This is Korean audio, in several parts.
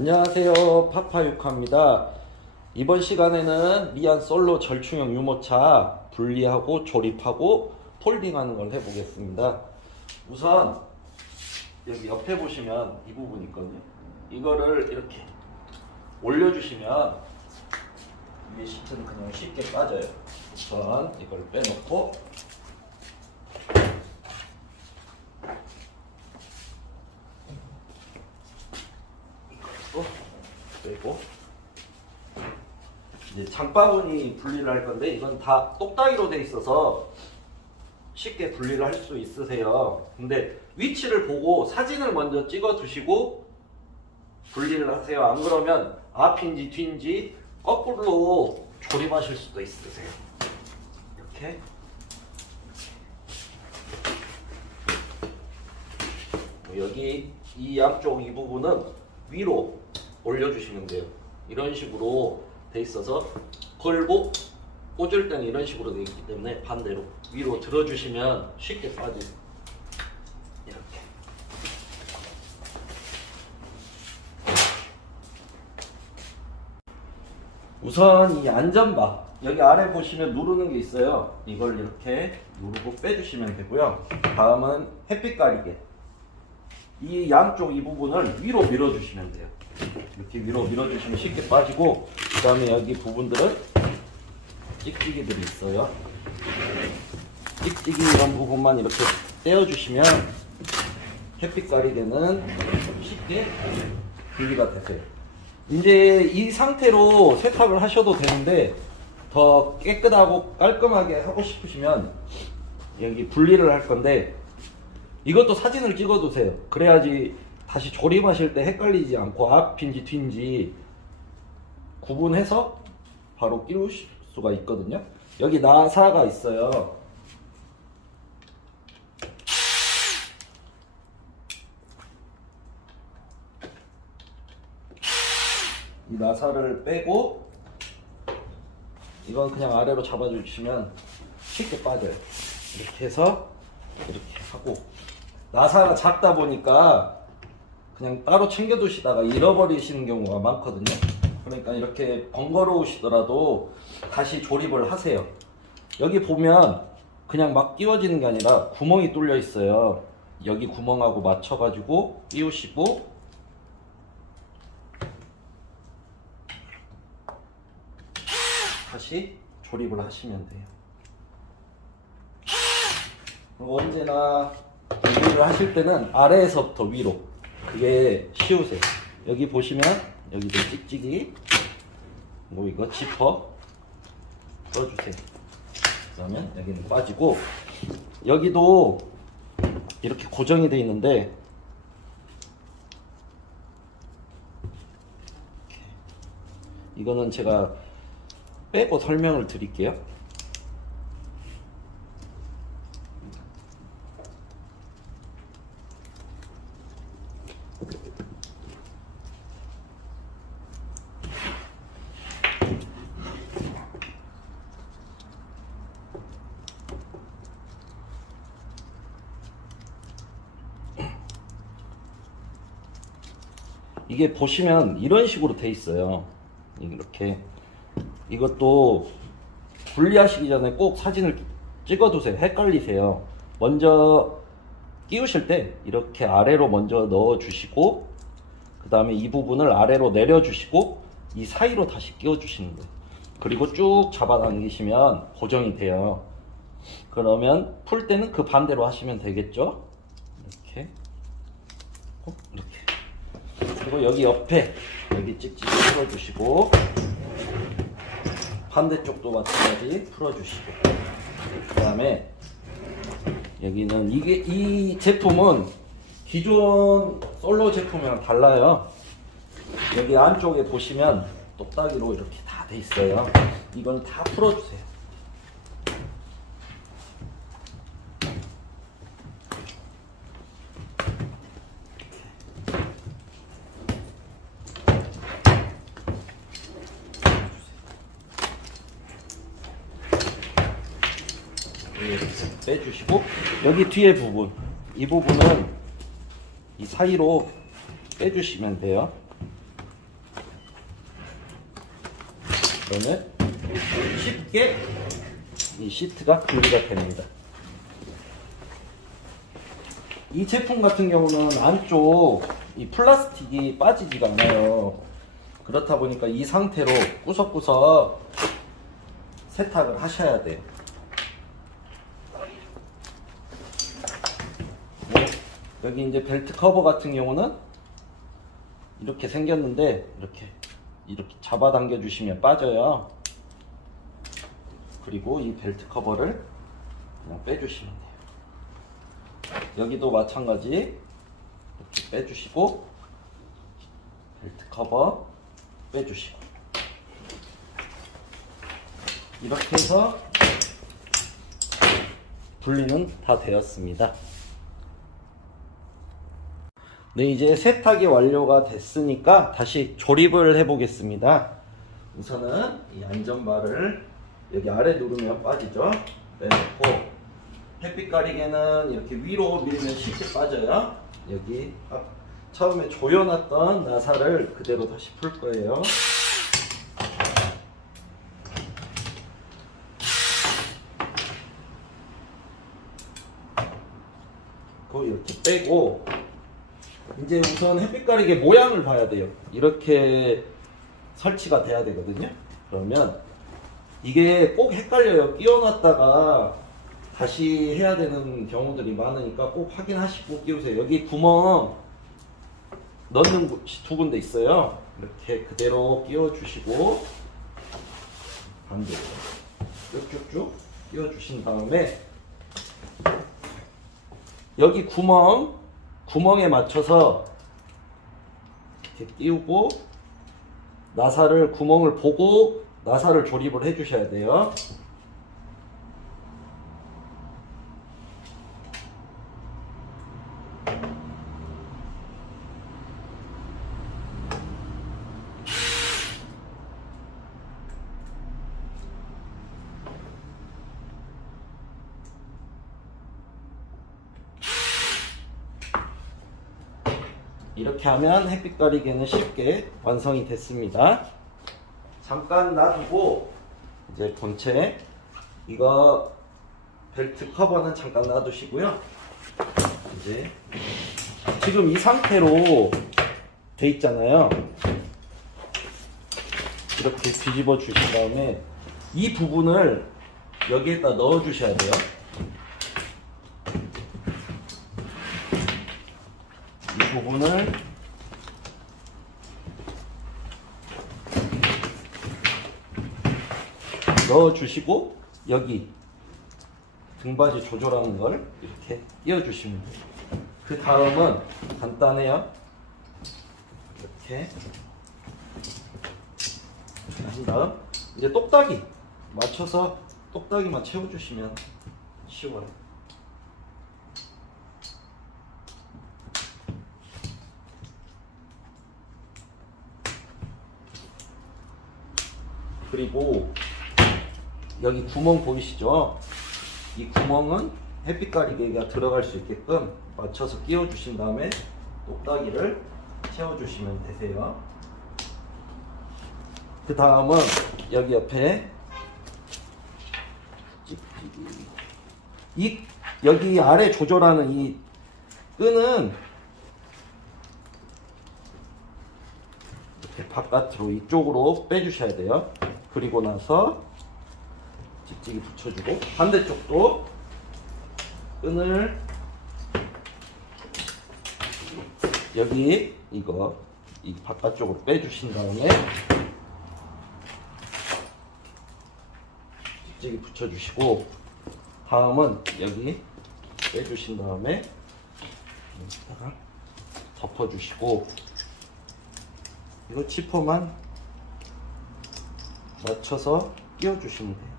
안녕하세요, 파파유카입니다. 이번 시간에는 미안 솔로 절충형 유모차 분리하고 조립하고 폴딩하는 걸 해보겠습니다. 우선 여기 옆에 보시면 이 부분이 있거든요. 이거를 이렇게 올려주시면 위에 시트는 그냥 쉽게 빠져요. 우선 이걸 빼놓고 이것도 빼고 이제 장바구니 분리를 할 건데 이건 다 똑딱이로 돼 있어서 쉽게 분리를 할 수 있으세요. 근데 위치를 보고 사진을 먼저 찍어 두시고 분리를 하세요. 안 그러면 앞인지 뒤인지 거꾸로 조립하실 수도 있으세요. 이렇게 여기 이 양쪽 이 부분은 위로 올려주시면 돼요. 이런 식으로 돼 있어서 걸고 꽂을 때는 이런 식으로 돼 있기 때문에 반대로 위로 들어주시면 쉽게 빠져요. 이렇게. 우선 이 안전바 여기 아래 보시면 누르는 게 있어요. 이걸 이렇게 누르고 빼주시면 되고요. 다음은 햇빛 가리개. 이 양쪽 이 부분을 위로 밀어주시면 돼요. 이렇게 위로 밀어주시면 쉽게 빠지고, 그 다음에 여기 부분들은 찍찍이들이 있어요. 찍찍이 이런 부분만 이렇게 떼어주시면 햇빛 가리개는 쉽게 분리가 되세요. 이제 이 상태로 세탁을 하셔도 되는데 더 깨끗하고 깔끔하게 하고 싶으시면 여기 분리를 할 건데 이것도 사진을 찍어 두세요. 그래야지 다시 조립하실 때 헷갈리지 않고 앞인지 뒤인지 구분해서 바로 끼우실 수가 있거든요. 여기 나사가 있어요. 이 나사를 빼고 이건 그냥 아래로 잡아주시면 쉽게 빠져요. 이렇게 해서 이렇게 하고, 나사가 작다 보니까 그냥 따로 챙겨 두시다가 잃어버리시는 경우가 많거든요. 그러니까 이렇게 번거로우시더라도 다시 조립을 하세요. 여기 보면 그냥 막 끼워지는 게 아니라 구멍이 뚫려 있어요. 여기 구멍하고 맞춰 가지고 끼우시고 다시 조립을 하시면 돼요. 그리고 언제나 분리를 하실 때는 아래에서부터 위로, 그게 쉬우세요. 여기 보시면 여기도 찍찍이, 뭐 이거 지퍼 풀어주세요. 그러면 여기는 빠지고, 여기도 이렇게 고정이 되어 있는데 이거는 제가 빼고 설명을 드릴게요. 이게 보시면 이런 식으로 돼 있어요. 이렇게. 이것도 분리하시기 전에 꼭 사진을 찍어 두세요. 헷갈리세요. 먼저 끼우실 때 이렇게 아래로 먼저 넣어 주시고, 그 다음에 이 부분을 아래로 내려 주시고 이 사이로 다시 끼워 주시는 거예요. 그리고 쭉 잡아당기시면 고정이 돼요. 그러면 풀 때는 그 반대로 하시면 되겠죠. 이렇게 이렇게. 그리고 여기 옆에 여기 찍찍이 풀어주시고, 반대쪽도 마찬가지 풀어주시고, 그 다음에 여기는 이 제품은 기존 솔로 제품이랑 달라요. 여기 안쪽에 보시면 똑딱이로 이렇게 다 돼 있어요. 이건 다 풀어주세요. 빼주시고, 여기 뒤에 부분, 이 부분은 이 사이로 빼주시면 돼요. 그러면 쉽게 이 시트가 분리가 됩니다. 이 제품 같은 경우는 안쪽 이 플라스틱이 빠지지가 않아요. 그렇다 보니까 이 상태로 구석구석 세탁을 하셔야 돼요. 여기 이제 벨트 커버 같은 경우는 이렇게 생겼는데 이렇게 잡아당겨 주시면 빠져요. 그리고 이 벨트 커버를 그냥 빼주시면 돼요. 여기도 마찬가지 이렇게 빼주시고 벨트 커버 빼주시고 이렇게 해서 분리는 다 되었습니다. 네, 이제 세탁이 완료가 됐으니까 다시 조립을 해 보겠습니다. 우선은 이 안전바를 여기 아래 누르면 빠지죠. 빼놓고 햇빛 가리개는 이렇게 위로 밀면 쉽게 빠져요. 여기 처음에 조여놨던 나사를 그대로 다시 풀 거예요. 그거 이렇게 빼고 이제 우선 햇빛 가리개 모양을 봐야 돼요. 이렇게 설치가 돼야 되거든요. 그러면 이게 꼭 헷갈려요. 끼워놨다가 다시 해야 되는 경우들이 많으니까 꼭 확인하시고 끼우세요. 여기 구멍 넣는 곳이 두 군데 있어요. 이렇게 그대로 끼워주시고 반대로 쭉쭉쭉 끼워주신 다음에 여기 구멍에 맞춰서 이렇게 끼우고 나사를 구멍을 보고 나사를 조립을 해 주셔야 돼요. 이렇게 하면 햇빛 가리개는 쉽게 완성이 됐습니다. 잠깐 놔두고 이제 본체 이거 벨트 커버는 잠깐 놔두시고요. 이제 지금 이 상태로 돼 있잖아요. 이렇게 뒤집어 주신 다음에 이 부분을 여기에다 넣어 주셔야 돼요. 이 부분을 넣어 주시고 여기 등받이 조절하는 걸 이렇게 끼워 주시면 돼요. 그 다음은 간단해요. 이렇게 한 다음 이제 똑딱이 맞춰서 똑딱이만 채워 주시면 쉬워요. 그리고 여기 구멍 보이시죠? 이 구멍은 햇빛 가리개가 들어갈 수 있게끔 맞춰서 끼워 주신 다음에 똑딱이를 채워 주시면 되세요. 그 다음은 여기 옆에 여기 아래 조절하는 이 끈은 이렇게 바깥으로 이쪽으로 빼주셔야 돼요. 그리고 나서 찍찍이 붙여주고 반대쪽도 끈을 여기 이 바깥쪽으로 빼주신 다음에 찍찍이 붙여주시고 다음은 여기 빼주신 다음에 여기다가 덮어주시고 이거 지퍼만 맞춰서 끼워주시면 돼요.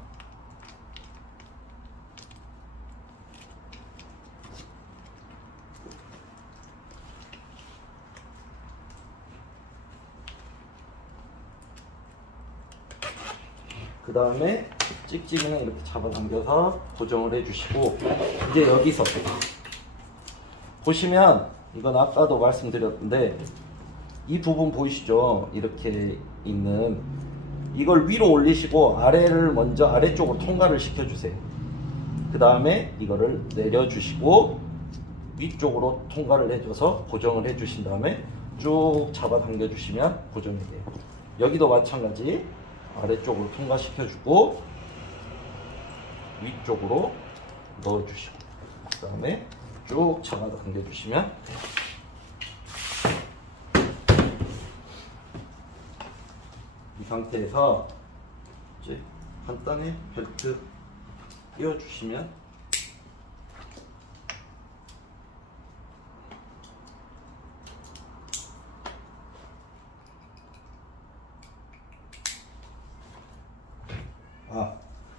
그 다음에 찍찍이는 이렇게 잡아당겨서 고정을 해주시고 이제 여기서 보시면 이건 아까도 말씀드렸는데 이 부분 보이시죠? 이렇게 있는 이걸 위로 올리시고 아래를 먼저 아래쪽으로 통과를 시켜주세요. 그 다음에 이거를 내려주시고 위쪽으로 통과를 해줘서 고정을 해주신 다음에 쭉 잡아당겨 주시면 고정이 돼요. 여기도 마찬가지 아래쪽으로 통과시켜주고 위쪽으로 넣어주시고 그 다음에 쭉 잡아당겨 주시면 돼요. 이 상태에서 이제 간단히 벨트 끼워주시면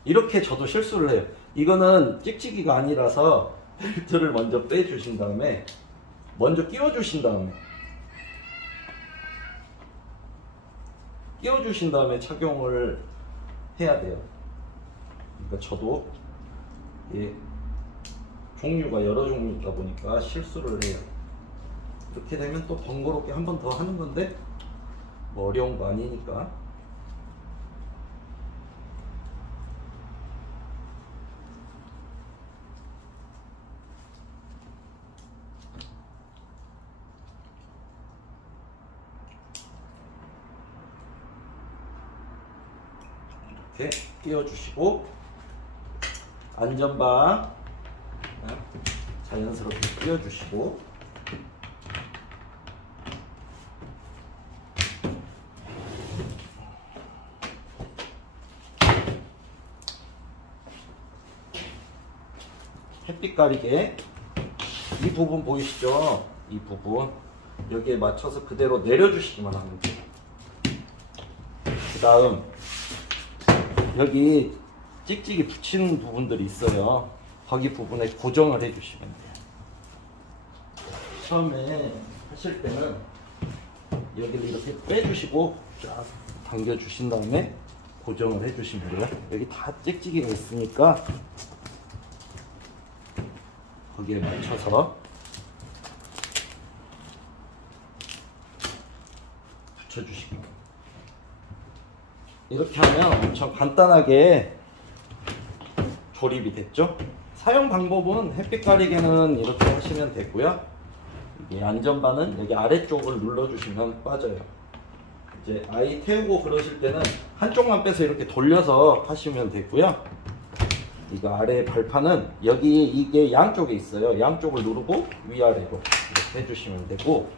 이렇게 저도 실수를 해요. 이거는 찍찍이가 아니라서 벨트를 먼저 빼주신 다음에 먼저 끼워주신 다음에 착용을 해야 돼요. 그러니까 저도 종류가 여러 종류 있다 보니까 실수를 해요. 이렇게 되면 또 번거롭게 한 번 더 하는 건데 뭐 어려운 거 아니니까. 이렇게 끼워주시고 안전바 자연스럽게 끼워주시고 햇빛 가리개 이 부분 보이시죠? 이 부분 여기에 맞춰서 그대로 내려주시기만 하면 돼요. 그 다음 여기 찍찍이 붙이는 부분들이 있어요. 거기 부분에 고정을 해주시면 돼요. 처음에 하실 때는 여기를 이렇게 빼주시고 쫙 당겨주신 다음에 고정을 해주시면 돼요. 여기 다 찍찍이가 있으니까 거기에 맞춰서 붙여주시고 이렇게 하면 엄청 간단하게 조립이 됐죠. 사용 방법은 햇빛 가리개는 이렇게 하시면 되고요. 이게 안전바는 여기 아래쪽을 눌러주시면 빠져요. 이제 아이 태우고 그러실 때는 한쪽만 빼서 이렇게 돌려서 하시면 되고요. 이거 아래 발판은 여기 이게 양쪽에 있어요. 양쪽을 누르고 위아래로 이렇게 해주시면 되고,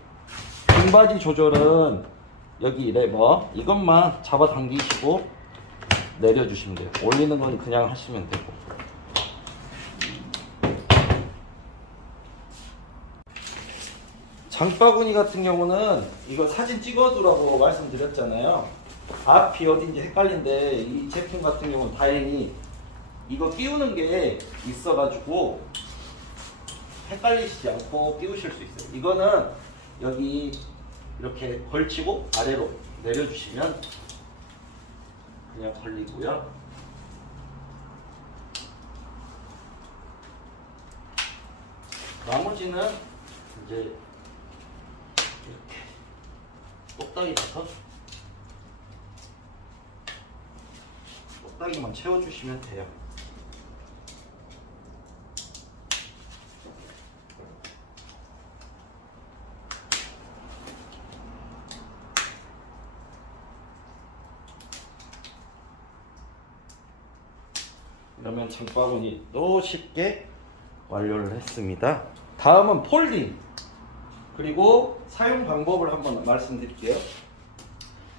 등받이 조절은 여기 레버 이것만 잡아 당기시고 내려주시면 돼요. 올리는 건 그냥 하시면 되고. 장바구니 같은 경우는 이거 사진 찍어두라고 말씀드렸잖아요. 앞이 어딘지 헷갈린데 이 제품 같은 경우는 다행히 이거 끼우는 게 있어가지고 헷갈리시지 않고 끼우실 수 있어요. 이거는 여기 이렇게 걸치고 아래로 내려주시면 그냥 걸리고요. 나머지는 이제 이렇게 똑딱이 가서 똑딱이만 채워주시면 돼요. 그러면 장바구니 또 쉽게 완료를 했습니다. 다음은 폴딩, 그리고 사용 방법을 한번 말씀드릴게요.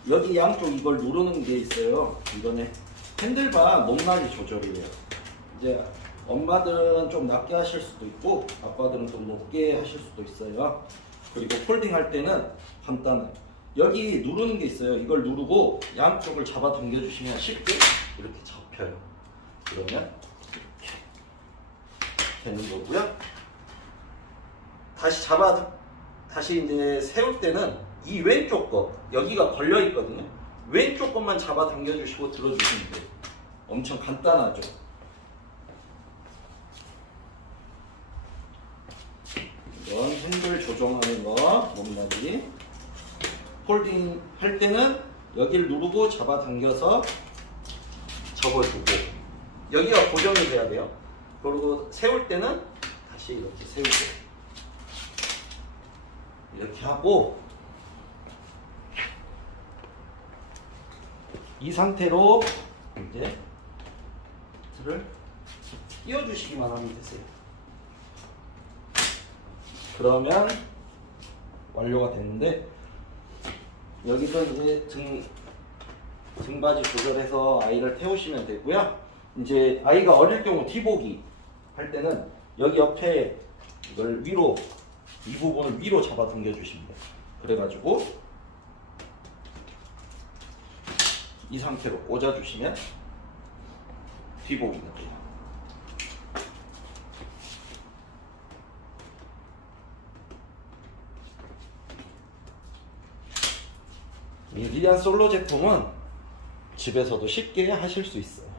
여기 양쪽 이걸 누르는 게 있어요. 이거는 핸들바 높낮이 조절이에요. 이제 엄마들은 좀 낮게 하실 수도 있고 아빠들은 좀 높게 하실 수도 있어요. 그리고 폴딩 할 때는 간단해요. 여기 누르는 게 있어요. 이걸 누르고 양쪽을 잡아 당겨 주시면 쉽게 이렇게 잡혀요. 그러면 이렇게 되는 거고요. 다시 이제 세울 때는 이 왼쪽 거 여기가 걸려 있거든요. 왼쪽 것만 잡아 당겨 주시고 들어주시면 돼요. 엄청 간단하죠. 이건 핸들 조정하는 거 높낮이. 폴딩 할 때는 여기를 누르고 잡아당겨서 접어주고, 여기가 고정이 돼야 돼요. 그리고 세울 때는 다시 이렇게 세우고, 이렇게 하고, 이 상태로 이제 틀을 띄워주시기만 하면 되세요. 그러면 완료가 되는데, 여기서 이제 등받이 조절해서 아이를 태우시면 되고요. 이제 아이가 어릴 경우 뒤보기 할 때는 여기 옆에 이걸 위로, 이 부분을 위로 잡아 당겨 주시면 돼요. 그래가지고 이 상태로 꽂아 주시면 뒤보기가 돼요. 이 리안 솔로 제품은 집에서도 쉽게 하실 수 있어요.